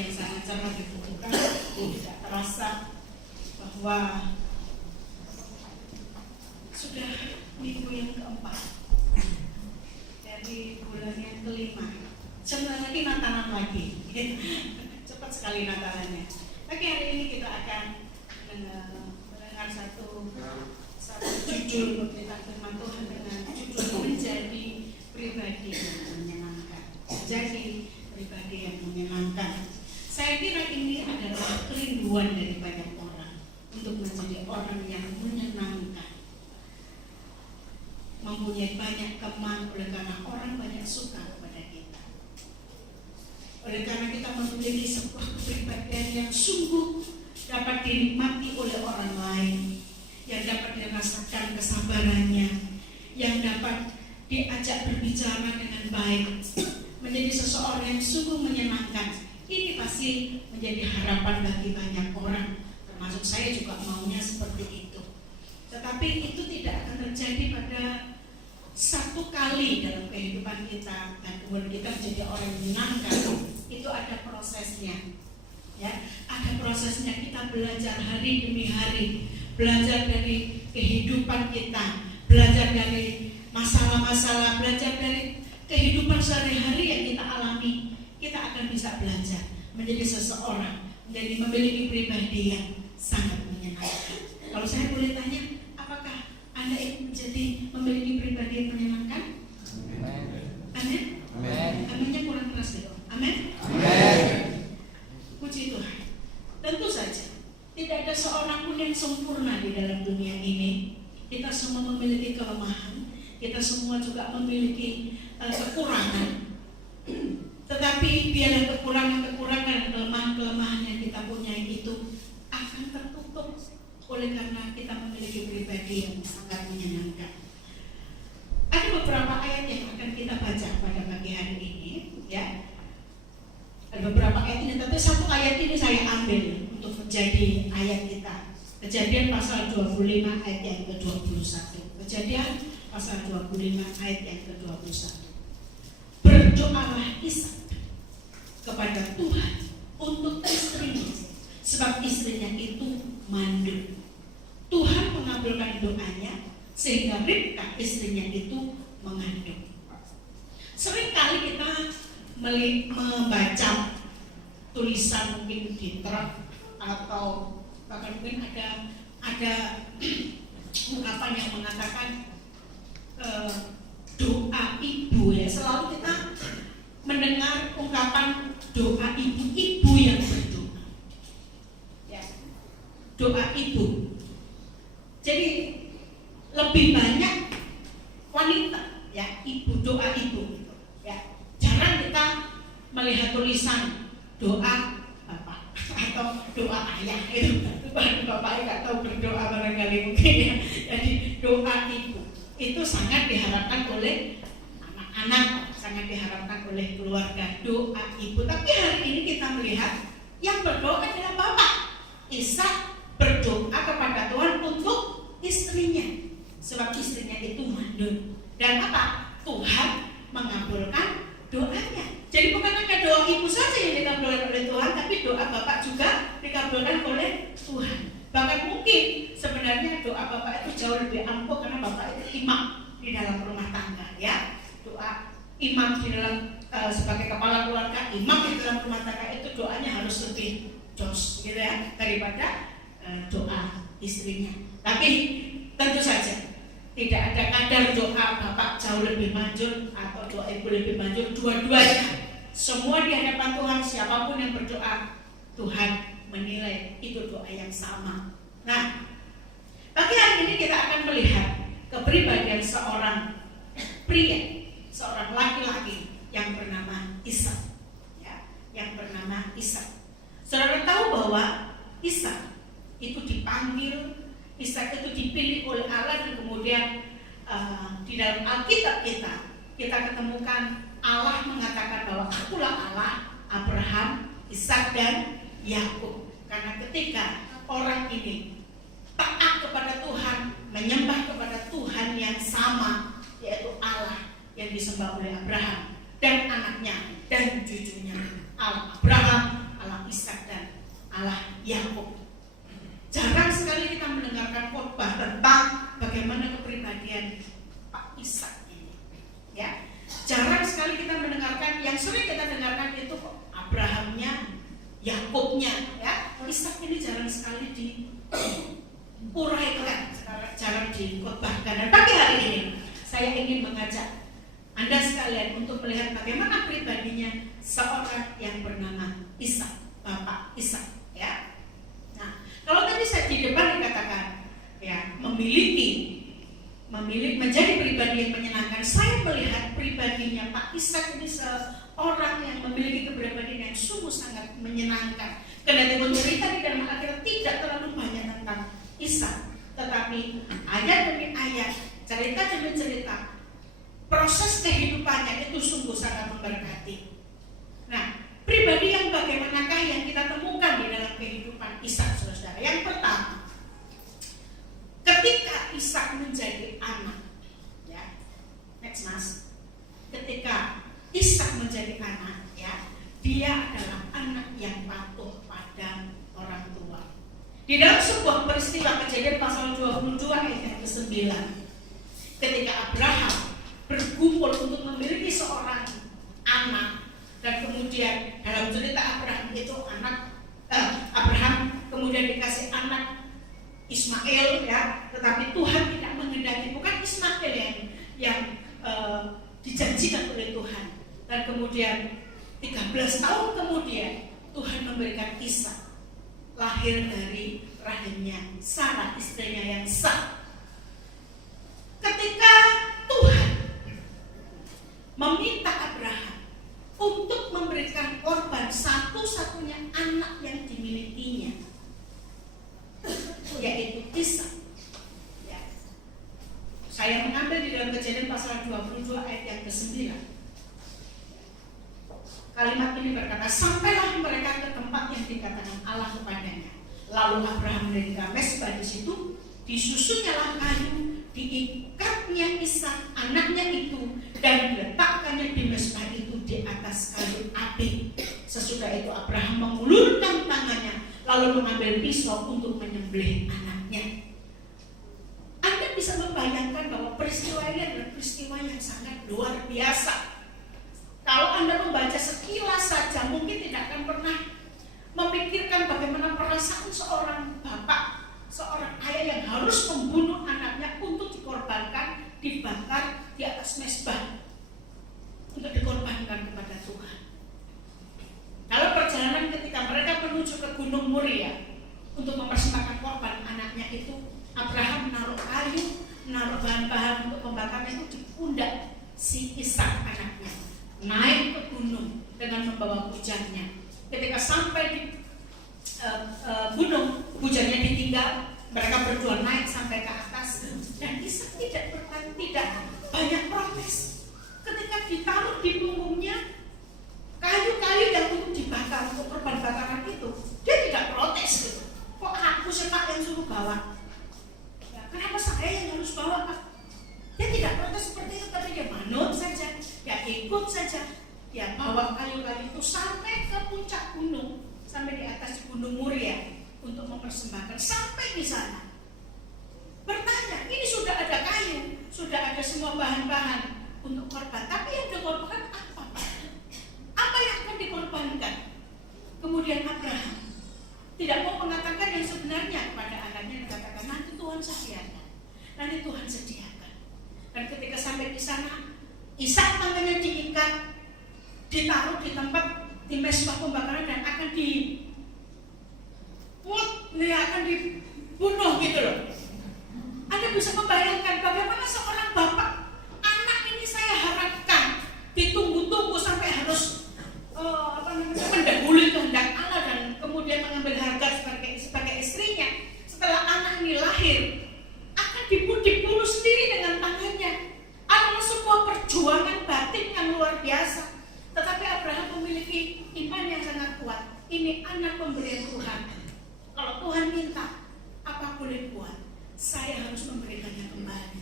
yang sangat-sangat dibutuhkan. Tidak terasa bahwa sudah minggu yang keempat dari bulan yang kelima. Sebentar lagi Natalan lagi. Cepat sekali Natalannya. Tapi hari ini kita akan mendengar satu judul tentang firman Tuhan dengan judul menjadi pribadi yang menyenangkan. Menjadi pribadi yang menyenangkan. Saya kira ini adalah kerinduan dari banyak orang untuk menjadi orang yang menyenangkan. Mempunyai banyak teman oleh karena orang banyak suka kepada kita. Oleh karena kita memiliki sebuah kepribadian yang sungguh dapat dinikmati oleh orang lain, yang dapat dirasakan kesabarannya, yang dapat diajak berbicara dengan baik, menjadi seseorang yang sungguh menyenangkan. Ini pasti menjadi harapan bagi banyak orang, termasuk saya juga maunya seperti itu. Tetapi itu tidak akan terjadi pada satu kali dalam kehidupan kita, dan kemudian kita menjadi orang yang menyenangkan. Itu ada prosesnya, ya, ada prosesnya. Kita belajar hari demi hari, belajar dari kehidupan kita, belajar dari masalah-masalah, belajar dari kehidupan sehari-hari yang kita alami. Kita akan bisa belajar menjadi seseorang, menjadi memiliki pribadi yang sangat menyenangkan. Kalau saya boleh tanya, apakah Anda ingin menjadi memiliki pribadi yang menyenangkan? Amin. Amin. Aminnya kurang keras deh. Amin. Amin. Puji Tuhan. Tentu saja tidak ada seorang pun yang sempurna di dalam dunia ini. Kita semua memiliki kelemahan. Kita semua juga memiliki kekurangan. Tetapi biarlah kekurangan-kekurangan dan kelemahan-kelemahan yang kita punyai itu akan tertutup oleh karena kita memiliki pribadi yang sangat menyenangkan. Ada beberapa ayat yang akan kita baca pada pagi hari ini, ya. Ada beberapa ayat ini, tapi satu ayat ini saya ambil untuk menjadi ayat kita. Kejadian pasal 25 ayat yang ke-21. Kejadian pasal 25 ayat yang ke-21. Berdoalah Ishak kepada Tuhan untuk istrinya, sebab istrinya itu mandul. Tuhan mengabulkan doanya sehingga Ribka istrinya itu mengandung. Seringkali kita membaca tulisan mungkin di truk atau bahkan mungkin ada ungkapan yang mengatakan doa ibu, ya. Selalu kita mendengar ungkapan doa ibu yang berdoa, ya. Doa ibu. Jadi lebih banyak wanita, ya, ibu, doa ibu, gitu, ya. Jarang kita melihat tulisan doa bapak atau doa ayah, itu bapak nggak tahu berdoa barangkali mungkin, ya. Jadi doa ibu itu sangat diharapkan oleh anak-anak, sangat diharapkan oleh keluarga, doa ibu. Tapi hari ini kita melihat yang berdoa adalah bapak. Ishak berdoa kepada Tuhan untuk istrinya, sebab istrinya itu mandul. Dan apa? Tuhan mengabulkan doanya. Jadi bukan hanya doa ibu saja yang dikabulkan oleh Tuhan, tapi doa bapak juga dikabulkan oleh Tuhan. Bahkan mungkin sebenarnya doa bapak itu jauh lebih ampuh karena bapak itu imam di dalam rumah tangga, ya. Doa imam di dalam sebagai kepala keluarga, imam di dalam rumah tangga itu doanya harus lebih jos, gitu, ya, daripada doa istrinya. Tapi tentu saja tidak ada kadar doa bapak jauh lebih manjur atau doa ibu lebih manjur. Dua-duanya semua di hadapan Tuhan, siapapun yang berdoa, Tuhan menilai itu doa yang sama. Nah, pagi hari ini kita akan melihat kepribadian seorang pria, seorang laki-laki yang bernama Ishak, ya, yang bernama Ishak. Saudara tahu bahwa Ishak itu dipanggil, Ishak itu dipilih oleh Allah, dan kemudian di dalam Alkitab kita ketemukan Allah mengatakan bahwa akulah Allah Abraham, Ishak dan Yakub. Karena ketika orang ini taat kepada Tuhan, menyembah kepada Tuhan yang sama, yaitu Allah yang disembah oleh Abraham dan anaknya dan cucunya, Allah Abraham, Allah Ishak dan Allah Yakub. Jarang sekali kita mendengarkan khotbah tentang bagaimana kepribadian Pak Ishak ini. Ya, jarang sekali kita mendengarkan. Yang sering kita dengarkan itu Abrahamnya, Yakubnya. Ya, Ishak ini jarang sekali diuraikan, jarang dikhotbahkan. Dan pagi hari ini saya ingin mengajak Anda sekalian untuk melihat bagaimana pribadinya seorang yang bernama Ishak, Bapak Ishak. Ya. Nah, kalau tadi saya di depan dikatakan ya memiliki menjadi pribadi yang menyenangkan, saya melihat pribadinya Pak Ishak ini seorang yang memiliki kepribadian yang sungguh sangat menyenangkan. Karena cerita di dalam Alkitab tidak terlalu banyak tentang Ishak, tetapi ayat demi ayat, cerita demi cerita, proses kehidupannya itu sungguh sangat memberkati. Nah, pribadi yang bagaimanakah yang kita temukan di dalam kehidupan Ishak, saudara? Yang pertama, ketika Ishak menjadi anak, ya, next mas, ketika Ishak menjadi anak, ya, dia adalah anak yang patuh pada orang tua. Di dalam sebuah peristiwa Kejadian pasal 22 ayat yang ke-9, ketika Abraham berkumpul untuk memiliki seorang anak, dan kemudian dalam cerita Abraham itu Abraham kemudian dikasih anak Ismail, ya, tetapi Tuhan tidak menghendaki, bukan Ismail yang dijanjikan oleh Tuhan. Dan kemudian 13 tahun kemudian Tuhan memberikan Ishak, lahir dari rahimnya Sarah, istrinya yang sah. Ketika Tuhan meminta Abraham untuk memberikan korban satu-satunya anak yang dimilikinya, yaitu Ishak. Ya. Saya mengambil di dalam Kejadian pasal 22 ayat yang ke-9. Kalimat ini berkata, sampailah mereka ke tempat yang dikatakan Allah kepadanya. Lalu Abraham mendirikan mezbah di situ, disusunnya kayu, diikatnya Ishak anaknya itu, dan diletakkannya di mezbah itu di atas kayu api. Sesudah itu Abraham mengulurkan tangannya, lalu mengambil pisau untuk menyembelih anaknya. Anda bisa membayangkan bahwa peristiwa ini adalah peristiwa yang sangat luar biasa. Kalau Anda membaca sekilas saja, mungkin tidak akan pernah memikirkan bagaimana perasaan seorang bapak, seorang ayah yang harus membunuh anaknya untuk dikorbankan, dibakar di atas mezbah, untuk dikorbankan kepada Tuhan. Dalam perjalanan ketika mereka menuju ke Gunung Moria untuk mempersembahkan korban anaknya itu, Abraham menaruh kayu, menaruh bahan-bahan untuk pembakarnya itu di pundak si Ishak anaknya, naik ke gunung dengan membawa hujannya. Ketika sampai di gunung, hujannya ditinggal, mereka berdua naik sampai ke atas, dan Ishak tidak banyak protes. Ketika ditaruh di punggungnya kayu-kayu yang untuk dibakar untuk korban bakaran itu, dia tidak protes gitu. Kok aku Pak yang suruh bawa? Ya, kenapa saya yang harus bawa Pak? Dia tidak protes seperti itu, tapi dia manut saja, dia ikut saja, dia bawa kayu-kayu itu sampai ke puncak gunung, sampai di atas Gunung Moria untuk mempersembahkan. Sampai di sana bertanya, ini sudah ada kayu, sudah ada semua bahan-bahan untuk korban, tapi yang dikorbankan apa Pak? Apa yang akan dikorbankan? Kemudian Abraham tidak mau mengatakan yang sebenarnya kepada anaknya, dikatakan nanti Tuhan sediakan, nanti Tuhan sediakan. Dan ketika sampai di sana, Ishak tangannya diikat, ditaruh di tempat di mezbah pembakaran dan akan dibunuh gitu loh. Anda bisa membayangkan bagaimana seorang bapak, anak ini saya harapkan ditunggu-tunggu sampai harus mendahului kehendak Allah dan kemudian mengambil Hagar sebagai istrinya. Setelah anak ini lahir, akan dibunuh sendiri dengan tangannya. Adalah sebuah perjuangan batin yang luar biasa. Tetapi Abraham memiliki iman yang sangat kuat. Ini anak pemberian Tuhan. Kalau Tuhan minta, apa boleh buat? Saya harus memberikannya kembali.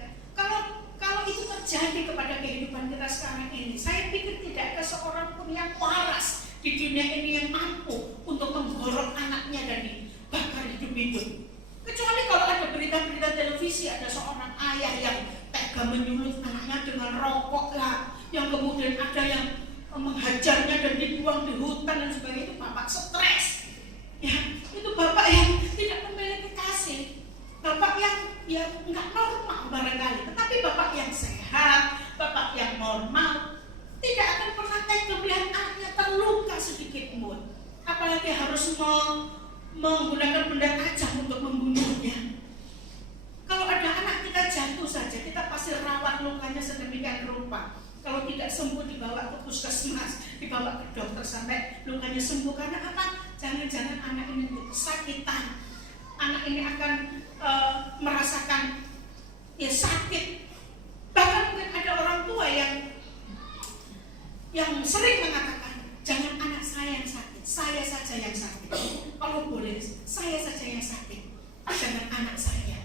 Ya. Kalau itu terjadi kepada kehidupan kita sekarang ini, saya pikir tidak ada seorang pun yang waras di dunia ini yang mampu untuk menggorok anaknya dan dibakar hidup-hidup. Kecuali kalau ada berita-berita televisi, ada seorang ayah yang tega menyulut anaknya dengan rokok lah, yang kemudian ada yang menghajarnya dan dibuang di hutan dan sebagainya. Itu bapak stres. Ya, itu bapak yang tidak memiliki kasih, bapak yang nggak normal barangkali. Tetapi bapak yang sehat, bapak yang normal, tidak akan pernah tega melihat anaknya terluka sedikit pun, apalagi harus menggunakan benda tajam untuk membunuhnya. Kalau ada anak kita jatuh saja, kita pasti rawat lukanya sedemikian rupa. Kalau tidak sembuh, dibawa ke puskesmas, dibawa ke dokter sampai lukanya sembuh. Karena apa? Jangan-jangan anak ini kesakitan, anak ini akan merasakan ya sakit. Bahkan mungkin ada orang tua yang sering mengatakan, jangan anak saya yang sakit, saya saja yang sakit. Kalau boleh, saya saja yang sakit, jangan anak saya.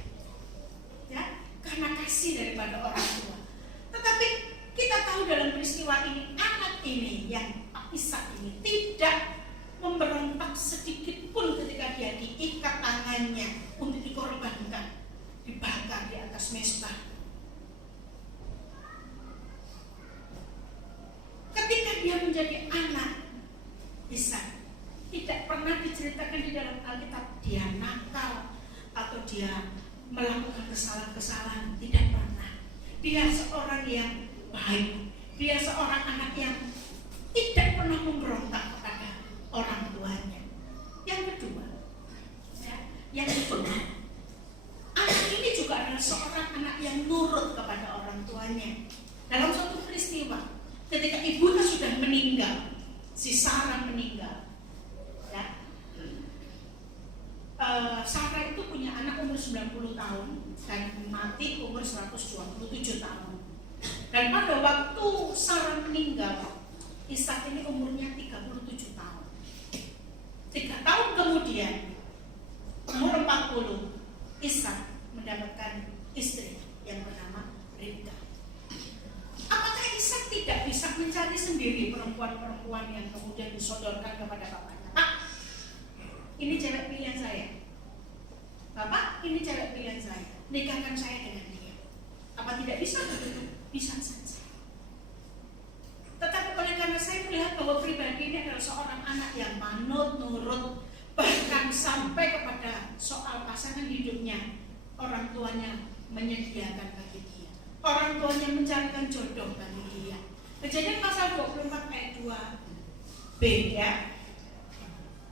Ya, karena kasih daripada orang tua. Tetapi kita tahu dalam peristiwa ini, anak ini yang Pak Ishak ini tidak memberontak sedikit pun ketika dia diikat tangannya untuk dikorbankan, dibakar di atas mezbah. Ketika dia menjadi anak Ishak, tidak pernah diceritakan di dalam Alkitab dia nakal atau dia melakukan kesalahan-kesalahan, tidak pernah. Dia seorang yang baik, dia seorang anak yang tidak pernah memberontak kepada orang tuanya. Yang kedua, anak ini juga adalah seorang anak yang nurut kepada orang tuanya. Dalam suatu peristiwa, ketika ibunya sudah meninggal, si Sarah meninggal, ya. Sarah itu punya anak umur 90 tahun dan mati umur 127 tahun. Dan pada waktu Sarah meninggal, Ishak ini umurnya 37 tahun. 3 tahun kemudian, umur 40, Ishak mendapatkan istri yang bernama Ribka. Apakah Ishak tidak bisa mencari sendiri perempuan-perempuan yang kemudian disodorkan kepada bapaknya? Pak, ini cewek pilihan saya. Bapak, ini cewek pilihan saya. Nikahkan saya dengan dia. Apa tidak bisa begitu? Bisa saja. Tetapi oleh karena saya melihat bahwa pribadi ini adalah seorang anak yang manut, nurut, bahkan sampai kepada soal pasangan hidupnya, orang tuanya menyediakan bagi dia. Orang tuanya mencarikan jodoh bagi dia. Kejadian pasal 24 ayat 2b, ya.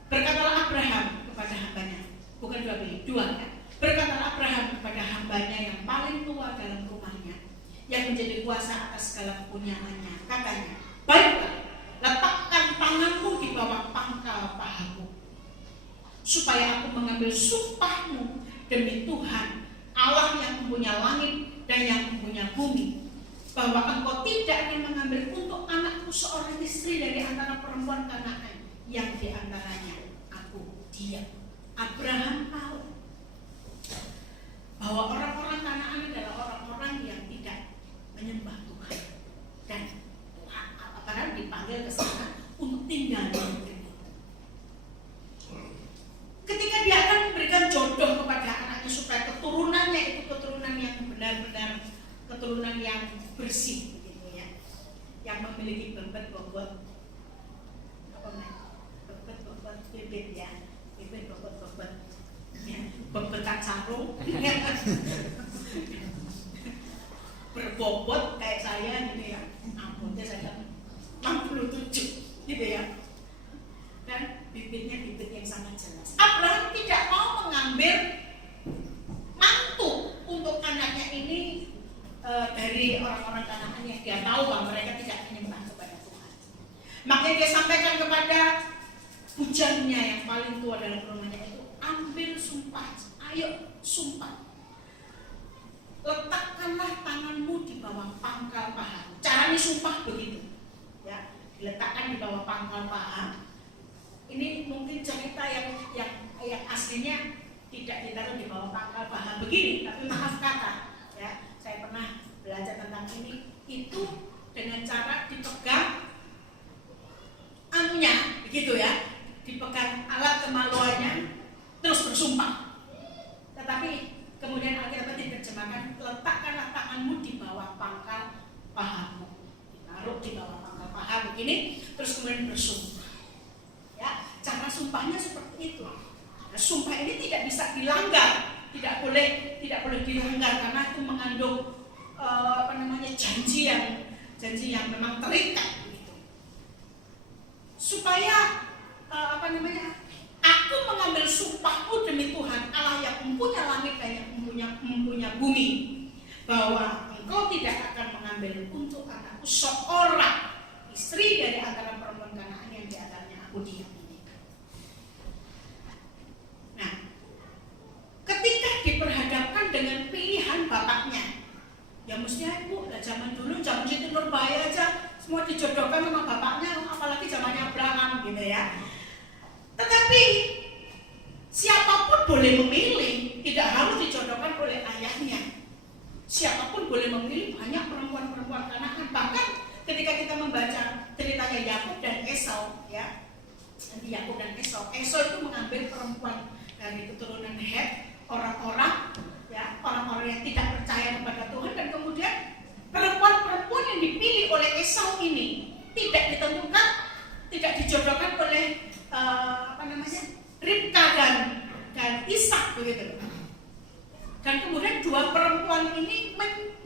Berkatalah Abraham kepada hambanya, bukan 2b, 2 ya. Berkatalah Abraham kepada hambanya yang paling tua dalam rumahnya, yang menjadi kuasa atas segala kepunyaannya. Katanya, baiklah, letakkan tanganmu di bawah pangkal pahamu, supaya aku mengambil sumpahmu demi Tuhan, Allah yang mempunyai langit dan yang mempunyai bumi, bahwa engkau tidak akan mengambil untuk anakku seorang istri dari antara perempuan Kanaan yang di antaranya aku diam. Abraham tahu bahwa orang-orang Kanaan adalah orang-orang yang tidak menyembah Tuhan, dan Tuhan dipanggil ke sana untuk tinggal di negeri itu. Ketika dia akan memberikan jodoh kepada anaknya supaya keturunannya itu keturunan yang benar-benar keturunan yang bersih, begitu ya, yang memiliki bobot bibit ya, bibit bobot ya, bebetan sarung berbobot kayak saya gitu ya, amputnya saya 67 gitu ya, dan bibitnya bibit yang sangat jelas. Abraham tidak mau mengambil mantu untuk anaknya ini dari orang-orang Kanaan yang dia tahu bahwa mereka tidak menyembah kepada Tuhan. Makanya dia sampaikan kepada bujannya yang paling tua dalam rumahnya itu, ambil sumpah, ayo sumpah, letakkanlah tanganmu di bawah pangkal paha. Caranya sumpah begitu, ya, diletakkan di bawah pangkal paha. Ini mungkin cerita yang aslinya tidak ditaruh di bawah pangkal paha begini, tapi maaf kata, ya, saya pernah belajar tentang ini, itu dengan cara dipegang anunya letakkanlah tanganmu di bawah pangkal pahamu. Ditaruh di bawah pangkal paha begini, terus kemudian bersumpah. Ya, cara sumpahnya seperti itu. Nah, sumpah ini tidak bisa dilanggar, tidak boleh dilanggar karena itu mengandung janji yang memang terikat begitu. Supaya aku mengambil sumpahku demi Tuhan Allah yang mempunyai langit dan yang mempunyai bumi, bahwa engkau tidak akan mengambil untuk anakku seorang istri dari antara perempuan Kanaan yang di antaranya aku diam ini. Nah, ketika diperhadapkan dengan pilihan bapaknya, ya mestinya ibu, zaman dulu, zaman Siti Nurbaya aja semua dijodohkan sama bapaknya, apalagi zamannya Abraham gitu ya. Tetapi siapapun boleh memilih, tidak harus dijodohkan oleh ayahnya. Siapapun boleh memilih, banyak perempuan-perempuan Kanaan. Bahkan ketika kita membaca ceritanya Yakub dan Esau, ya, nanti Yakub dan Esau itu mengambil perempuan dari keturunan Het, orang-orang yang tidak percaya kepada Tuhan, dan kemudian perempuan-perempuan yang dipilih oleh Esau ini tidak ditentukan, tidak dijodohkan oleh Ribka dan Ishak begitu. Dan kemudian dua perempuan ini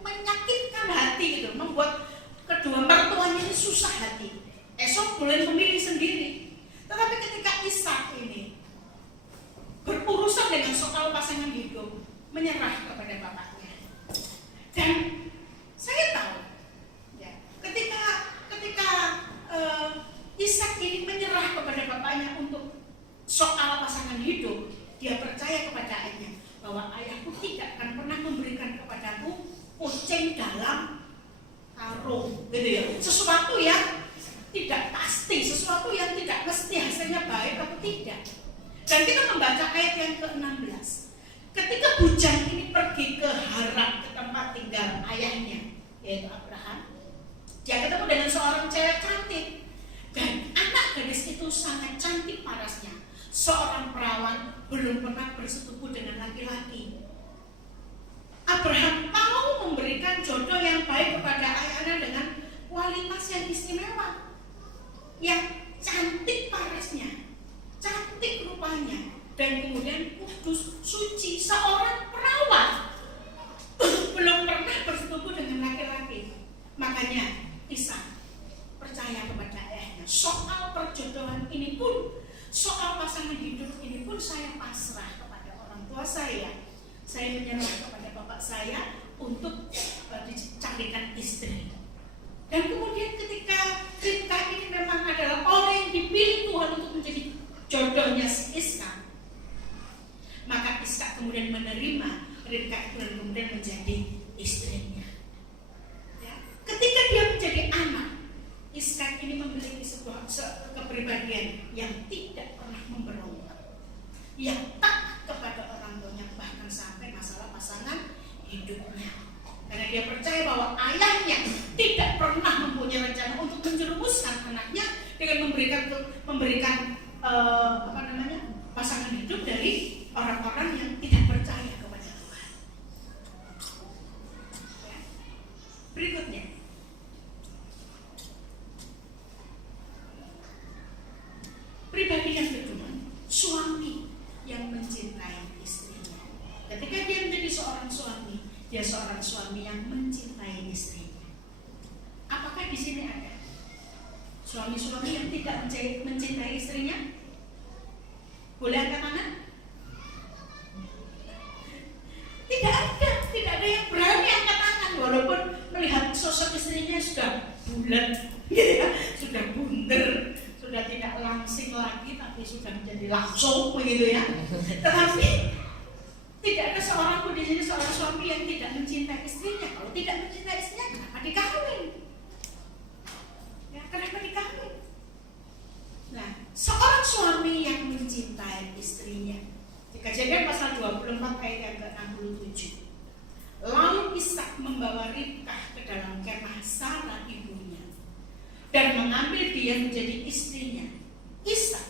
menyakitkan hati gitu, membuat kedua mertuanya ini susah hati. Esau boleh memilih sendiri, tetapi ketika Ishak ini berurusan dengan soal pasangan hidup, menyerah kepada bapaknya. Dan saya tahu, ya, ketika Ishak ini menyerah kepada bapaknya untuk soal pasangan hidup, dia percaya kepada ayahnya bahwa ayahku tidak akan pernah memberikan kepadaku kucing dalam karung, gitu ya. Sesuatu yang tidak pasti, sesuatu yang tidak mesti hasilnya baik atau tidak. Dan kita membaca ayat yang ke-16. Ketika bujang ini pergi ke Haran, ke tempat tinggal ayahnya, yaitu Abraham, dia ketemu dengan seorang cewek cantik. Dan anak gadis itu sangat cantik parasnya. Seorang perawan belum pernah bersetubuh dengan laki-laki. Abraham mau memberikan jodoh yang baik kepada ayahnya dengan kualitas yang istimewa, yang cantik parasnya, cantik rupanya, dan kemudian kudus, suci. Seorang perawan belum pernah bersetubuh dengan laki-laki. Makanya Ishak percaya kepada ayahnya. Soal perjodohan ini pun, soal pasangan hidup ini pun, saya pasrah kepada orang tua saya. Saya menyerah kepada bapak saya untuk dicarikan istri. Dan kemudian ketika Ribka ini memang adalah orang yang dipilih Tuhan untuk menjadi jodohnya si Ishak, maka Ishak kemudian menerima Ribka itu dan kemudian menjadi istrinya. Ya. Ketika dia menjadi anak, Ishak ini memiliki sebuah kepribadian yang tidak pernah memberontak, yang taat kepada orang tuanya, bahkan sampai masalah pasangan hidupnya. Karena dia percaya bahwa ayahnya tidak pernah mempunyai rencana untuk menjerumuskan anaknya dengan memberikan pasangan hidup dari orang-orang yang tidak percaya kepada Tuhan. Ya. Berikutnya, pribadi yang kedua, suami yang mencintai istrinya. Ketika dia menjadi seorang suami, dia seorang suami yang mencintai istrinya. Apakah di sini ada suami-suami yang tidak mencintai istrinya? Boleh angkat tangan? Tidak ada yang berani angkat tangan, walaupun melihat sosok istrinya sudah bulat, ya, sudah bundar, sudah tidak langsing lagi, tapi sudah menjadi langsung begitu ya. Tetapi tidak ada seorang pun di sini seorang suami yang tidak mencintai istrinya. Kalau tidak mencintai istrinya, kenapa dikawin? Ya, kenapa dikawin? Nah, seorang suami yang mencintai istrinya. Di Kejadian pasal 24 ayat yang ke-67. Lalu Ishak membawa Ribka ke dalam kemah Sarah ibunya dan mengambil dia menjadi istrinya. Ishak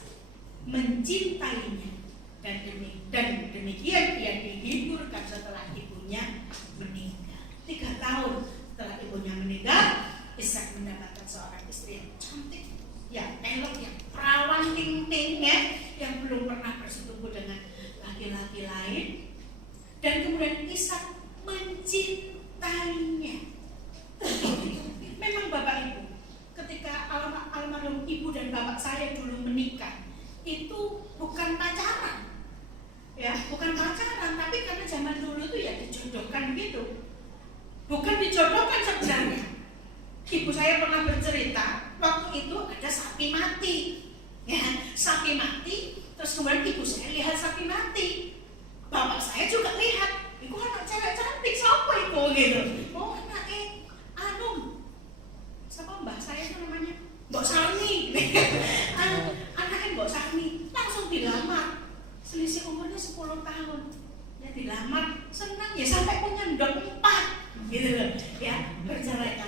mencintainya dan demikian dia dihiburkan setelah ibunya meninggal. mencintainya. Memang Bapak Ibu, ketika almarhum ibu dan bapak saya dulu menikah, itu bukan pacaran, ya, bukan pacaran, tapi karena zaman dulu tuh ya dijodohkan gitu. Bukan dijodohkan sebenarnya. Ibu saya pernah bercerita, waktu itu ada sapi mati, ya, sapi mati. Terus kemudian ibu saya lihat sapi mati, bapak saya juga lihat, itu anak cewek cantik, siapa itu gitu? Oh, anaknya siapa mbak saya itu namanya? Mbok Sarni. Anaknya Mbok Sarni, langsung dilamar. Selisih umurnya 10 tahun. Ya dilamar, senang ya sampai punya ndok 4 gitu loh. Ya, bercerai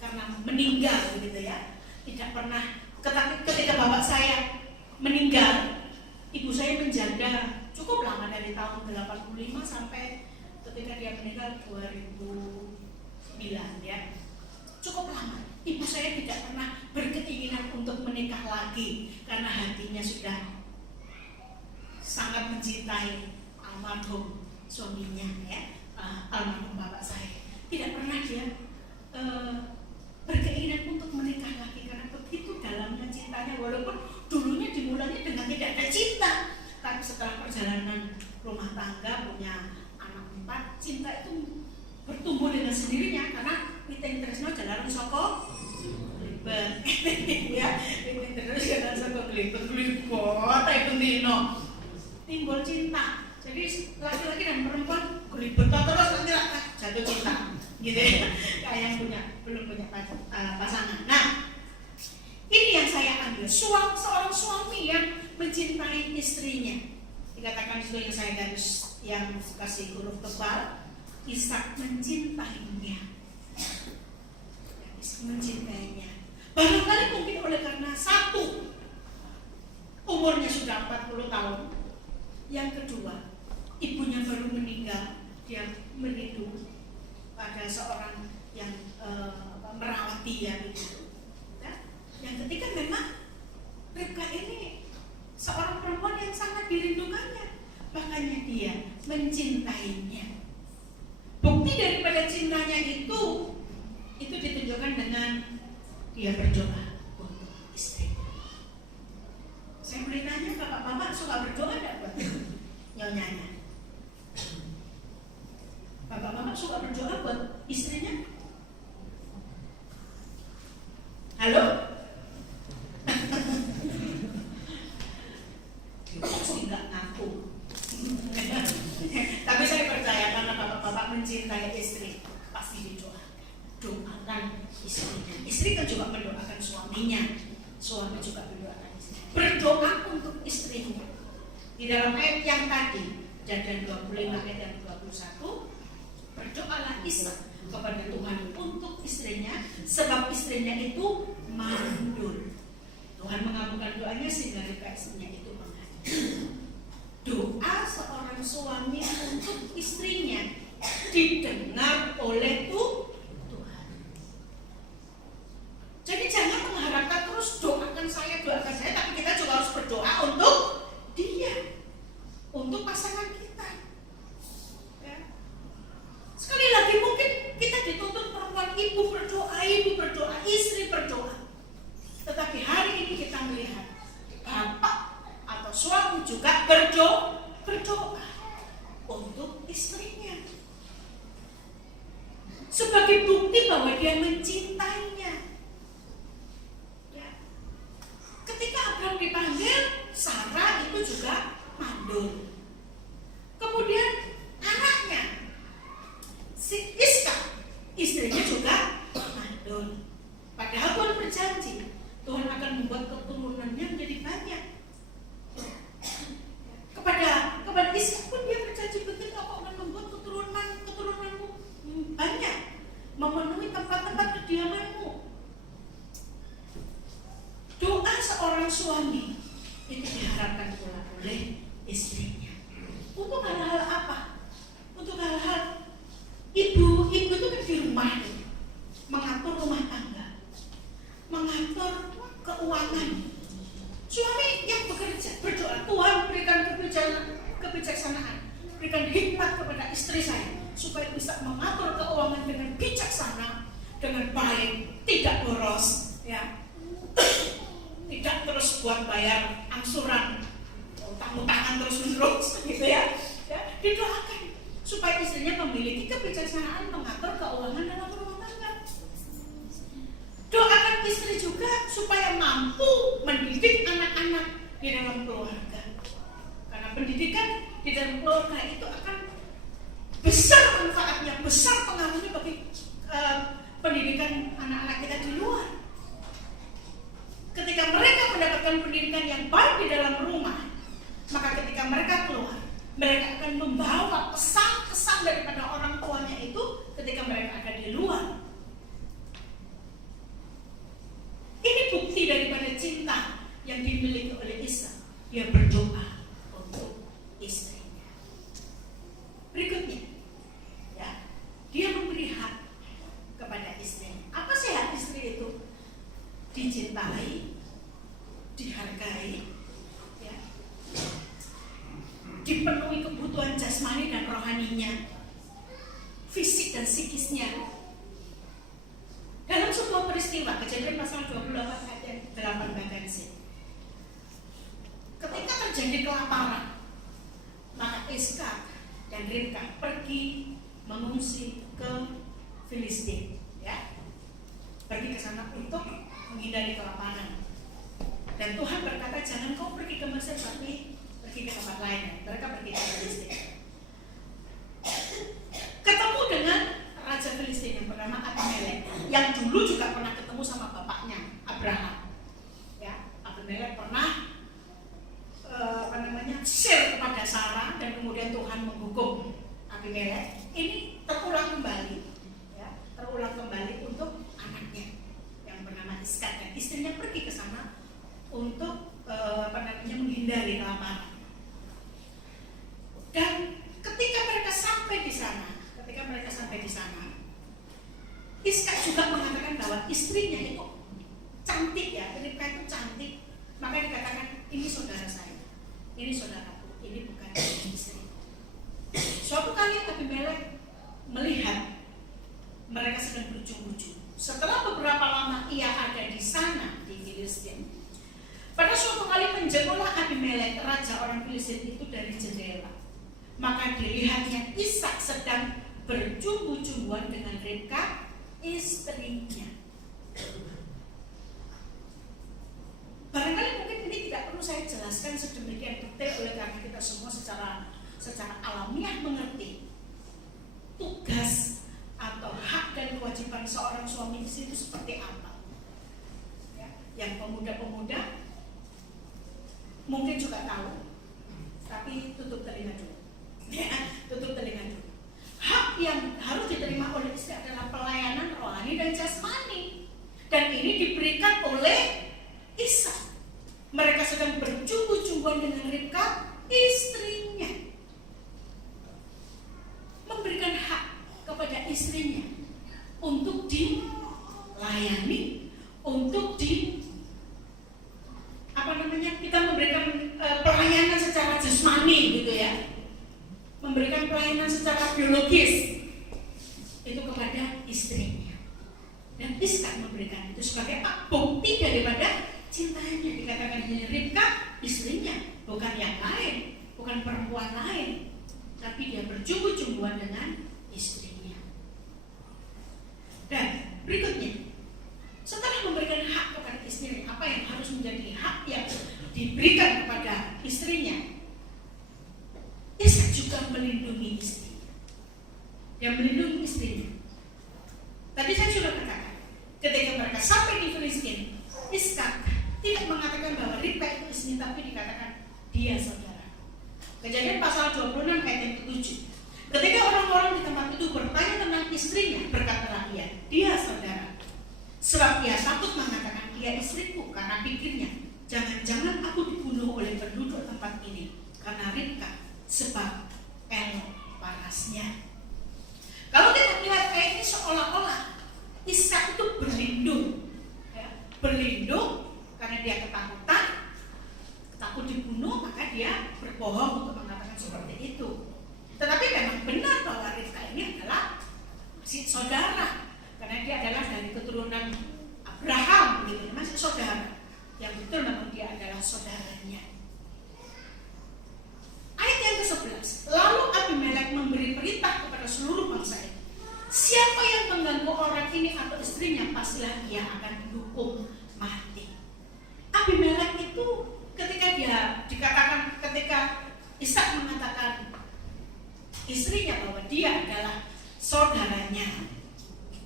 karena meninggal gitu ya. Tidak pernah, ketika bapak saya meninggal, ibu saya menjanda cukup lama dari tahun 85 sampai ketika dia meninggal 2009 ya. Cukup lama. Ibu saya tidak pernah berkeinginan untuk menikah lagi karena hatinya sudah sangat mencintai almarhum suaminya ya, almarhum bapak saya. Tidak pernah dia berkeinginan untuk menikah lagi karena begitu dalamnya cintanya, walaupun dulunya dimulainya dengan tidak ada cinta, tapi setelah perjalanan rumah tangga punya anak 4, cinta itu bertumbuh dengan sendirinya karena Witing Tresno jalan soko Glibet ya, Witing Tresno jalan soko Glibet itu dino timbul cinta. Jadi laki-laki dan perempuan Glibet terus nanti jatuh cinta gitu ya, kayak yang belum punya pasangan. Nah, ini yang saya ambil, seorang suami yang mencintai istrinya. Dikatakan itu yang saya garis, yang kasih huruf tebal, Ishak mencintainya. Barangkali mungkin oleh karena satu, umurnya sudah 40 tahun. Yang kedua, ibunya baru meninggal, dia merindu pada seorang yang merawat dia gitu. Ya. Yang ketiga memang Ribka ini seorang perempuan yang sangat dirindukannya, makanya dia mencintainya. Bukti daripada cintanya itu ditunjukkan dengan dia berdoa untuk istri. Saya boleh tanya, bapak-bapak suka berdoa enggak buat nyonyanya? Bapak-bapak suka berdoa buat istrinya? Halo? Pasti nggak ngaku. Tapi saya percaya karena bapak-bapak mencintai istri, pasti doakan istrinya. Istri kan juga mendoakan suaminya, suami juga mendoakan istri. Berdoa untuk istrinya. Di dalam ayat yang tadi, Kejadian 25 ayat yang 21, berdoalah Ishak kepada Tuhan untuk istrinya, sebab istrinya itu mandul. Tuhan mengabulkan doanya sehingga Ribka istrinya itu mengandung. Doa seorang suami untuk istrinya didengar oleh Tuhan. Jadi jangan mengharapkan terus doakan saya, tapi kita juga harus berdoa untuk dia, untuk pasangan kita. Ya. Sekali lagi mungkin kita dituntut perempuan, ibu berdoa, istri berdoa. Tetapi hari ini kita melihat bapak atau suami juga berdoa untuk istrinya sebagai bukti bahwa dia mencintainya. Ya. Ketika Abraham dipanggil, Sarah itu juga mandul. Kemudian anaknya si Iskak, istrinya juga mandul. Padahal Tuhan berjanji Tuhan akan membuat keturunannya menjadi banyak. Kepada Ishak pun dia berjanji, betul aku akan membuat keturunanmu banyak, memenuhi tempat-tempat kediamanmu. Doa seorang suami itu diharapkan pula oleh istrinya. Untuk hal-hal apa? Untuk hal-hal ibu itu kan di rumah, mengatur rumah tangga, mengatur keuangan. Suami yang bekerja berdoa, Tuhan berikan kebijaksanaan, berikan hikmat kepada istri saya supaya bisa Ishak mengatur keuangan dengan bijaksana, dengan baik, tidak boros, ya, tidak terus buat bayar angsuran, utang-utangan terus-menerus, gitu ya. Didoakan supaya istrinya memiliki kebijaksanaan mengatur keuangan dalam rumah tangga. Doakan istri juga supaya mampu mendidik anak-anak di dalam keluarga. Karena pendidikan di dalam keluarga itu akan besar manfaatnya, besar pengaruhnya bagi pendidikan anak-anak kita di luar. Ketika mereka mendapatkan pendidikan yang baik di dalam rumah, maka ketika mereka keluar, mereka akan membawa pesan-pesan daripada orang tuanya itu ketika mereka ada di luar. Ini bukti daripada cinta yang dimiliki oleh Ishak. Dia berdoa untuk istrinya. Berikutnya, ya, dia memberi hak kepada istrinya. Apa sih hak istri itu? Dicintai, dihargai, ya, dipenuhi kebutuhan jasmani dan rohaninya, fisik dan psikisnya. Dalam sebuah peristiwa, Kejadian pasal 28 ayat 8 bahkan sih, ketika terjadi kelaparan, maka Ishak dan Ribka pergi mengungsi ke Filistin, ya, pergi ke sana untuk menghindari kelaparan. Dan Tuhan berkata, jangan kau pergi ke Mesir, tapi pergi ke tempat lain. Mereka pergi ke Filistin. Ketemu dengan Raja Filistin yang bernama Abimelek, yang dulu juga pernah ketemu sama bapaknya Abraham. Ya, Abimelek pernah share kepada Sarah, dan kemudian Tuhan menghukum Abimelek. Ini terulang kembali, ya, terulang kembali untuk anaknya yang bernama Ishak, dan istrinya pergi ke sana untuk menghindari kelaparan. Dan ketika mereka sampai di sana, Ishak juga mengatakan bahwa istrinya itu cantik, ya, Ribka itu cantik, maka dikatakan ini saudara saya, ini saudaraku, ini bukan istri. Suatu kali Abimelek melihat mereka sedang berujung-ujung. Setelah beberapa lama ia ada di sana di Filistin, pada suatu kali menjenguklah Abimelek raja orang Filistin itu dari jendela. Maka dilihatnya Ishak sedang berjumbu-jumbuan dengan Ribka, istrinya. Barangkali mungkin ini tidak perlu saya jelaskan sedemikian detail, oleh karena kita semua secara alamiah mengerti tugas atau hak dan kewajiban seorang suami istri itu seperti apa. Ya, yang pemuda-pemuda mungkin juga tahu, tapi tutup telinga dulu. Ya, tutup telinga dulu. Hak yang harus diterima oleh istri adalah pelayanan rohani dan jasmani, dan ini diberikan oleh Ishak. Mereka sedang berjumbu-jumbuan dengan Ribka, istrinya. Memberikan hak kepada istrinya untuk dilayani, untuk kita memberikan pelayanan secara jasmani, gitu ya, memberikan pelayanan secara biologis itu kepada istrinya. Dan Ishak memberikan itu sebagai bukti daripada cintanya. Dikatakan ini Ribka, istrinya, bukan yang lain, bukan perempuan lain, tapi dia berjumbu-jumbuan dengan istrinya. Dan berikutnya, setelah memberikan hak kepada istrinya, apa yang harus menjadi hak yang diberikan kepada istrinya? Ishak juga melindungi istrinya. Dia melindungi istrinya. Tadi saya sudah katakan, ketika mereka sampai di Filistin, Ishak tidak mengatakan bahwa Ribka itu istrinya, tapi dikatakan dia saudara. Kejadian pasal 26 ayat yang ke-7. Ketika orang-orang di tempat itu bertanya tentang istrinya, berkatalah dia saudara. Sebab ia takut mengatakan dia istriku, karena pikirnya, jangan-jangan aku dibunuh oleh penduduk tempat ini karena Ribka, sebab parasnya. Kalau kita lihat ayat ini seolah-olah Ishak itu berlindung, ya, berlindung karena dia ketakutan, takut dibunuh, maka dia berbohong untuk mengatakan seperti itu. Tetapi memang benar bahwa Ribka ini adalah saudara, karena dia adalah dari keturunan Abraham, gitu, masih saudara. Yang betul namun dia adalah saudaranya. Ayat yang ke-11, lalu Abimelek memberi perintah kepada seluruh bangsa itu, siapa yang mengganggu orang ini atau istrinya, pastilah dia akan dihukum mati. Abimelek itu ketika Ishak mengatakan istrinya bahwa dia adalah saudaranya,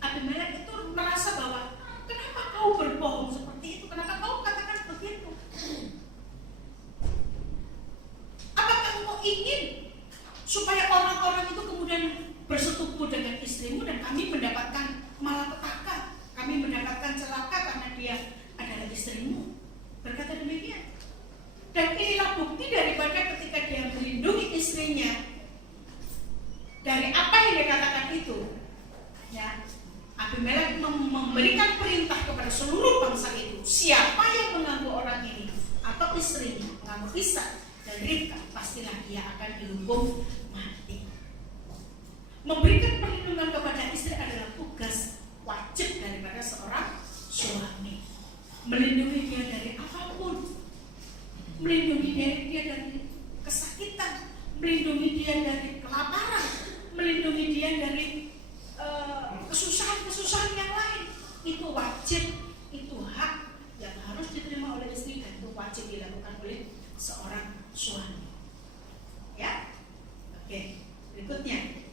Abimelek itu merasa bahwa kenapa kau berbohong seperti itu, kenapa kau katakan begitu? Apakah engkau ingin supaya orang-orang itu kemudian bersetubuh dengan istrimu dan kami mendapatkan malapetaka, kami mendapatkan celaka karena dia adalah istrimu? Berkata demikian. Dan inilah bukti daripada ketika dia melindungi istrinya dari apa yang dia katakan itu, ya, Abimelek memberikan perintah kepada seluruh bangsa itu, siapa yang mengganggu orang ini atau istrinya, mengganggu Ishak dan Ribka, pastilah dia akan dihukum mati. Memberikan perlindungan kepada istri adalah tugas wajib daripada seorang suami. Melindungi dia dari apapun, melindungi dia dari kesakitan, melindungi dia dari kelaparan, melindungi dia dari kesusahan-kesusahan yang lain. Itu wajib, itu hak yang harus diterima oleh istri dan itu wajib dilakukan oleh seorang suami. Ya, oke. Berikutnya.